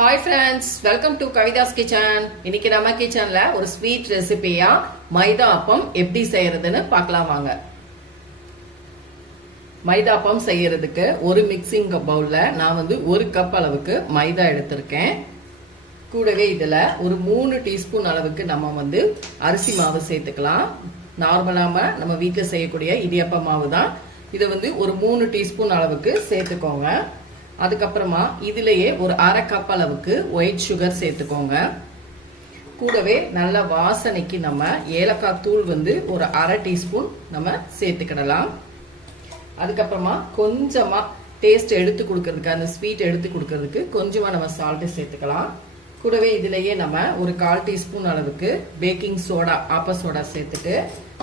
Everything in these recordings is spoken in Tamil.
Hi friends, welcome to Kavitha's kitchen. இன்னைக்கு நம்ம கிச்சன்ல ஒரு ஸ்வீட் ரெசிபியா மைதா அப்பம் எப்படி செய்யறதுன்னு பார்க்கலாம் வாங்க. மைதா அப்பம் செய்யறதுக்கு ஒரு மிக்சிங் பவுல்ல நான் ஒரு கப் அளவுக்கு மைதா எடுத்திருக்கேன். கூடவே இதுல ஒரு 3 டீஸ்பூன் அளவுக்கு நம்ம அரிசி மாவு சேர்த்துக்கலாம். நார்மலாம நம்ம வீட்டில் செய்யக்கூடிய இடியப்ப மாவு தான். இதை ஒரு 3 டீஸ்பூன் அளவுக்கு சேர்த்துக்கோங்க. அதுக்கப்புறமா இதுலயே ஒரு அரை கப் அளவுக்கு ஒயிட் சுகர் சேர்த்துக்கோங்க. கூடவே நல்ல வாசனைக்கு நம்ம ஏலக்காய் தூள் ஒரு அரை டீஸ்பூன் நம்ம சேர்த்துக்கிடலாம். அதுக்கப்புறமா கொஞ்சமா டேஸ்ட் எடுத்து கொடுக்கறதுக்கு, அந்த ஸ்வீட் எடுத்து கொடுக்கறதுக்கு கொஞ்சமா நம்ம சால்ட்டு சேர்த்துக்கலாம். கூடவே இதுலயே நம்ம ஒரு 1/4 டீஸ்பூன் அளவுக்கு பேக்கிங் சோடா, ஆப்ப சோடா சேர்த்துட்டு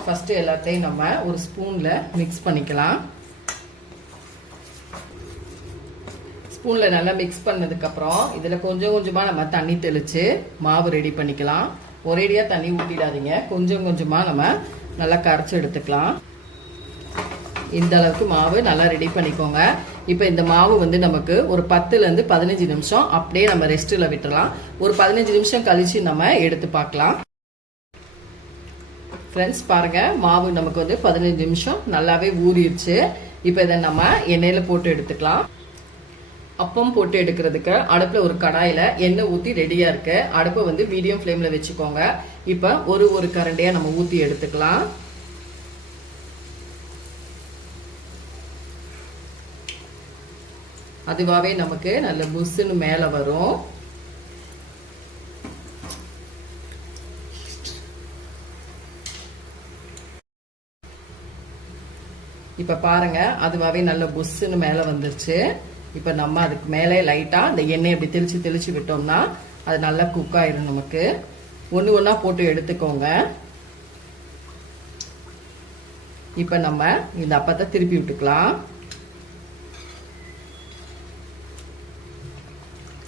ஃபர்ஸ்ட் எல்லாத்தையும் நம்ம ஒரு ஸ்பூன்ல மிக்ஸ் பண்ணிக்கலாம். ஸ்பூன்ல நல்லா மிக்ஸ் பண்ணதுக்கு அப்புறம் இதுல கொஞ்சம் கொஞ்சமா நம்ம தண்ணி தெளிச்சு மாவு ரெடி பண்ணிக்கலாம். ஒரேடியா தண்ணி ஊற்றிடாதீங்க, கொஞ்சம் கொஞ்சமா நம்ம நல்லா கரைச்சி எடுத்துக்கலாம். இந்த அளவுக்கு மாவு நல்லா ரெடி பண்ணிக்கோங்க. இப்போ இந்த மாவு நமக்கு ஒரு 10ல இருந்து 15 நிமிஷம் அப்படியே நம்ம ரெஸ்ட்ல விட்டுறலாம். ஒரு 15 நிமிஷம் கழிச்சு நம்ம எடுத்து பார்க்கலாம். ஃப்ரெண்ட்ஸ் பாருங்க, மாவு நமக்கு 15 நிமிஷம் நல்லாவே ஊறிடுச்சு. இப்போ இதை நம்ம எண்ணெயில போட்டு எடுத்துக்கலாம். அப்பம் போட்டு எடுக்கிறதுக்கு அடுப்புல ஒரு கடாயில எண்ணெய் ஊத்தி ரெடியா இருக்கு. அடுப்பை மீடியம் ஃப்ளேம்ல வச்சுக்கோங்க. இப்ப ஒரு கரண்டியா நம்ம ஊத்தி எடுத்துக்கலாம். அதுவாவே நமக்கு நல்ல புஸ்ஸுன்னு மேல வரும். இப்ப பாருங்க, அதுவாவே நல்ல புஸ்ஸுன்னு மேல வந்துருச்சு. இப்ப நம்ம அதுக்கு மேலே லைட்டா இந்த எண்ணெய் அப்படி தெளிச்சு தெளிச்சு விட்டோம்னா அது நல்லா குக் ஆயிரும். நமக்கு ஒண்ணு ஒண்ணா போட்டு எடுத்துக்கோங்க. இப்ப நம்ம இந்த அப்பத்தை திருப்பி விட்டுக்கலாம்.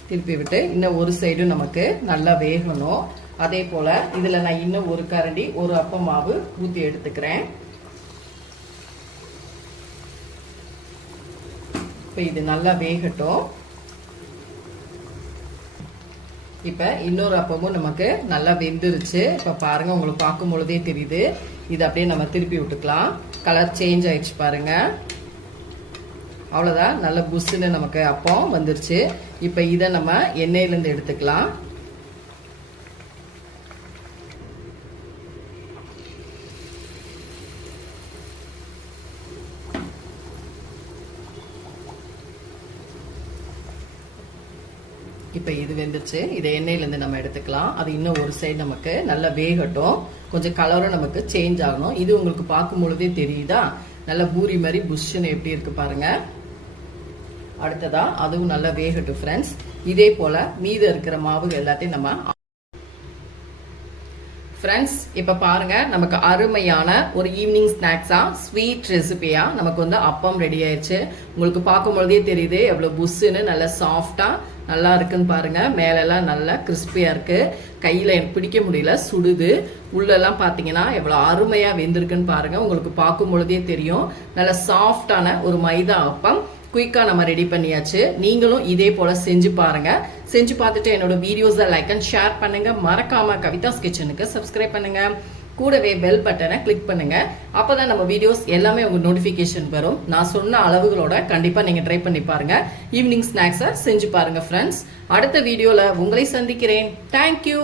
திருப்பி விட்டு இன்னும் ஒரு சைடும் நமக்கு நல்லா வேகணும். அதே போல இதுல நான் இன்னும் ஒரு கரண்டி ஒரு அப்ப மாவு ஊத்தி எடுத்துக்கிறேன். இது நல்லா வேகட்டும். இப்ப இன்னொரு அப்பமும் நமக்கு நல்லா வெந்துருச்சு. இப்ப பாருங்க, உங்களுக்கு பார்க்கும் பொழுதே தெரியுது. இது அப்படியே நம்ம திருப்பி விட்டுக்கலாம். கலர் சேஞ்ச் ஆயிடுச்சு பாருங்க. அவ்வளவுதான், நல்ல புஷ்ஷுன்னு நமக்கு அப்பம் வந்துருச்சு. இப்ப இதை நம்ம எண்ணெயில இருந்து எடுத்துக்கலாம். இப்ப இது வெந்துச்சு. இதை எண்ணெயில இருந்து நம்ம எடுத்துக்கலாம். அது இன்னும் ஒரு சைடு நமக்கு நல்லா வேகட்டும். கொஞ்சம் கலரும் நமக்கு சேஞ்ச் ஆகணும். இது உங்களுக்கு பார்க்கும் பொழுதே தெரியுதா, நல்ல பூரி மாதிரி புஷ்ஷுன்னு எப்படி இருக்கு பாருங்க. அடுத்ததா அதுவும் நல்லா வேகட்டும் ஃப்ரெண்ட்ஸ். இதே போல மீத இருக்கிற மாவு எல்லாத்தையும் நம்ம ஃப்ரெண்ட்ஸ் இப்ப பாருங்க, நமக்கு அருமையான ஒரு ஈவினிங் ஸ்நாக்ஸா ஸ்வீட் ரெசிபியா நமக்கு அப்பம் ரெடி ஆயிடுச்சு. உங்களுக்கு பார்க்கும் பொழுதே தெரியுது எவ்வளவு புஷ்ஷுன்னு நல்லா சாஃப்டா நல்லா இருக்குன்னு பாருங்க. மேலெல்லாம் நல்லா கிறிஸ்பியா இருக்கு. கையில எனக்கு பிடிக்க முடியல, சுடுது. உள்ளெல்லாம் பாத்தீங்கன்னா எவ்வளவு அருமையா வெந்திருக்குன்னு பாருங்க. உங்களுக்கு பார்க்கும் பொழுதே தெரியும். நல்ல சாஃப்டான ஒரு மைதா அப்பம் குயிக்கா நம்ம ரெடி பண்ணியாச்சு. நீங்களும் இதே போல செஞ்சு பாருங்க. செஞ்சு பார்த்துட்டு என்னோட வீடியோஸை லைக் அண்ட் ஷேர் பண்ணுங்க. மறக்காம கவிதாஸ் கிச்சனுக்கு சப்ஸ்கிரைப் பண்ணுங்க. கூடவே பெல் பட்டனை கிளிக் பண்ணுங்க. அப்பதான் நம்ம வீடியோஸ் எல்லாமே உங்க நோட்டிபிகேஷன் வரும். நான் சொன்ன அளவுகளோட கண்டிப்பா நீங்க ட்ரை பண்ணி பாருங்க. ஈவினிங் ஸ்நாக்ஸை செஞ்சு பாருங்க ஃப்ரெண்ட்ஸ். அடுத்த வீடியோல உங்களை சந்திக்கிறேன். தேங்க்யூ.